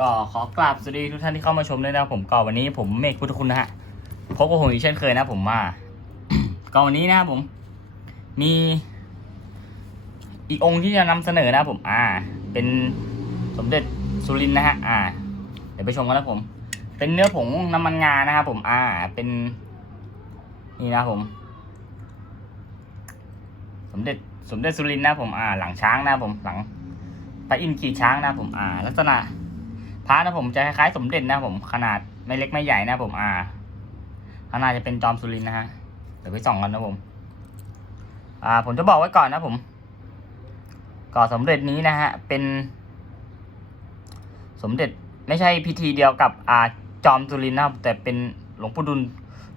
ก็ขอกราบสวัสดีทุกท่านที่เข้ามาชมด้วยนะผมก็วันนี้ผมเมฆพุทธคุณนะฮะพบกับผมอีกเช่นเคยนะผมว่าก็วันนี้นะผม มี อีกองค์ที่จะนำเสนอนะผม อ่า เป็นสมเด็จสุรินนะฮะ อ่า เดี๋ยวไปชมกันนะผม เป็นเนื้อผงน้ำมันงานะครับผม อ่า เป็น นี่นะผม สมเด็จสมเด็จสุรินนะผม อ่า หลังช้างนะผม หลังพระอินทร์ขี่ช้างนะผม อ่า ลักษณะ พระนะผมจะคล้ายๆสมเด็จนะผมขนาดไม่เล็กไม่ใหญ่นะผมอ่าข้างหน้าจะเป็นจอมสุรินนะฮะเดี๋ยวไปส่องกันนะผม อ่า ผมจะบอกไว้ก่อนนะผมก่อสมเด็จนี้นะฮะเป็น สมเด็จไม่ใช่พิธีเดียวกับอาจอมสุรินนะแต่เป็นหลวงปู่ดุล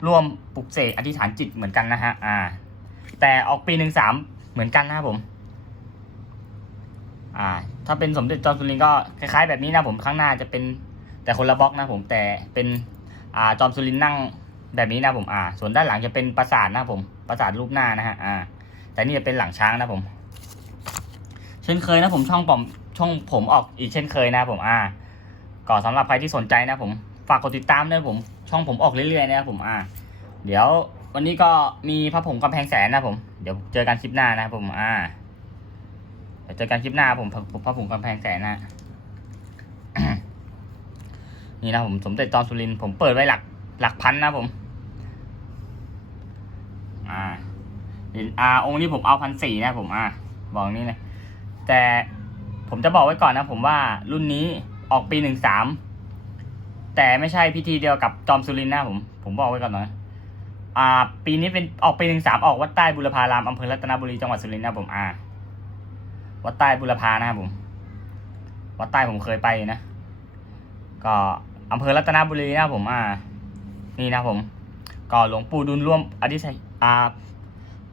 ร่วมปลุกเสกอธิษฐานจิตเหมือนกันนะฮะอ่า แต่ออกปีหนึ่งสามเหมือนกันนะครับผม อ่า ถ้าเป็นสมเด็จจอมสุรินก็คล้ายๆแบบนี้นะผมข้างหน้าจะเป็นแต่คนละบล็อกนะผมแต่เป็นอ่าจอมสุรินนั่งแบบนี้นะผมอ่า ส่วนด้านหลังจะเป็นปราสาทนะผมปราสาทรูปหน้านะฮะอ่า แต่นี่จะเป็นหลังช้างนะผม เช่นเคยนะผมช่องผมช่องผมออกอีกเช่นเคยนะผมอ่าก็สำหรับใครที่สนใจนะผมฝากกดติดตามด้วยผม ช่องผมออกเรื่อยๆนะครับผมอ่า เดี๋ยววันนี้ก็มีพระผงกำแพงแสนนะผม เดี๋ยวเจอกันคลิปหน้านะผมอ่า ดี๋ยวเจอกันคลิปหน้าผมพระพระผงกำแพงแสนนะนี่นะผมสมเด็จจอมสุรินผมเปิดไว้หลักหลักพันนะผม อ่าอ่าองค์นี้ผมเอาพันสี่นะผมอ่าบอกนี่นะแต่ผมจะบอกไว้ก่อนนะผมว่ารุ่นนี้ออกปีหนึ่งสามแต่ไม่ใช่พิธีเดียวกับจอมสุรินนะผมผมบอกไว้ก่อนหนะอ่า ปีนี้เป็นออกปีหนึ่งสามออกวัดใต้บุรพารามอำเภอรัตนบุรีจังหวัดสุรินทร์นะผมอ่า วัดใต้บุรพานะครับผม วัดใต้ผมเคยไปนะ ก็อำเภอรัตนบุรีนะครับผมอ่านี่นะผม ก็หลวงปู่ดุลร่วมอธิษฐานอ่า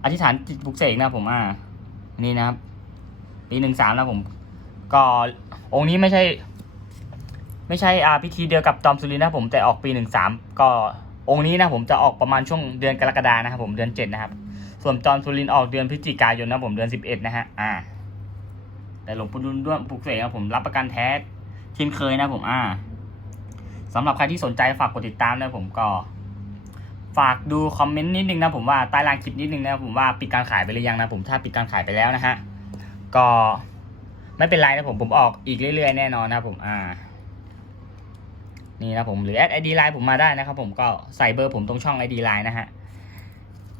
อธิษฐานจิตปลุกเสกนะผมอ่า นี่นะครับปีหนึ่งสามนะผม ก็องค์นี้ไม่ใช่ ไม่ใช่อาพิธีเดียวกับจอมสุรินทร์นะผมแต่ออกปีหนึ่งสามก็องค์นี้นะผมจะออกประมาณช่วงเดือนกรกฎานะครับผมเดือนเจ็ดนะครับ ส่วนจอมสุรินทร์ออกเดือนพฤศจิกายนนะผมเดือนสิบเอ็ดนะฮะอ่า แต่หลวงปู่ดุลด้วยปลุกเสกนะผมรับประกันแท้เช่นเคยนะผมอ่าสำหรับใครที่สนใจฝากกดติดตามนะผมก็ฝากดูคอมเมนต์นิดนึงนะผมว่าใต้ล่างคลิปนิดนึงนะผมว่าปิดการขายไปหรือยังนะผมถ้าปิดการขายไปแล้วนะฮะก็ไม่เป็นไรนะผมผมออกอีกเรื่อยๆแน่นอนนะผมอ่า นี่นะผมหรือแอดไอดีไลน์ผมมาได้นะครับผมก็ใส่เบอร์ผมตรงช่องไอดีไลน์นะฮะ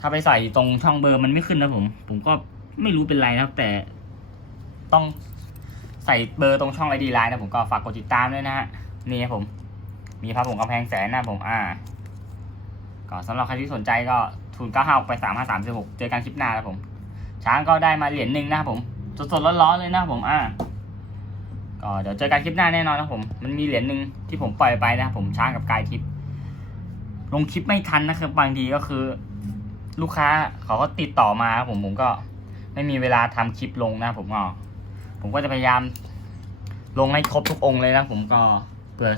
ถ้าไปใส่ตรงช่องเบอร์มันไม่ขึ้นนะผม ผมก็ไม่รู้เป็นไรนะแต่ ต้องใส่เบอร์ตรงช่องไอดีไลน์นะผมก็ฝากกดติดตามด้วยนะฮะนี่ครับผม มีพระผมกำแพงแสนนะผมอ่าก็สำหรับใครที่สนใจก็ทุนเก้าห้าไปสามห้าสามสิบหกเจอกันคลิปหน้าครับผม ช้างก็ได้มาเหรียญหนึ่งนะครับผมสดๆร้อนๆเลยนะครับผมอ่าก็เดี๋ยวเจอกันคลิปหน้าแน่นอนนะผม มันมีเหรียญหนึ่งที่ผมปล่อยไปนะผมช้างกับกายทิพย์ลงคลิปไม่ทันนะครับบางทีก็คือ ลูกค้าเขาก็ติดต่อมาครับผมผมก็ไม่มีเวลาทำคลิปลงนะผมก็ ผมก็จะพยายามลงให้ครบทุกองค์เลยนะผมก็เผื่อ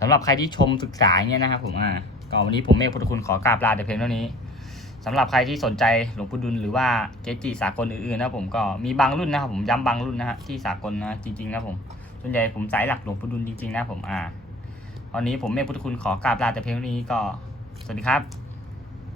สำหรับใครที่ชมศึกษาเงี้ยนะครับผมอ่าก็วันนี้ผมเมฆพุทธคุณขอกราบลาแต่เพียงเท่านี้สำหรับใครที่สนใจหลวงปู่ดุลหรือว่าเกจิสากลอื่นๆนะผมก็มีบางรุ่นนะครับผมย้ำบางรุ่นนะฮะที่สากลนะจริงๆนะผมส่วนใหญ่ผมสายหลักหลวงปู่ดุลจริงๆนะผมอ่าตอนนี้ผมเมฆพุทธคุณขอกราบลาแต่เพียงเท่านี้ก็สวัสดีครับ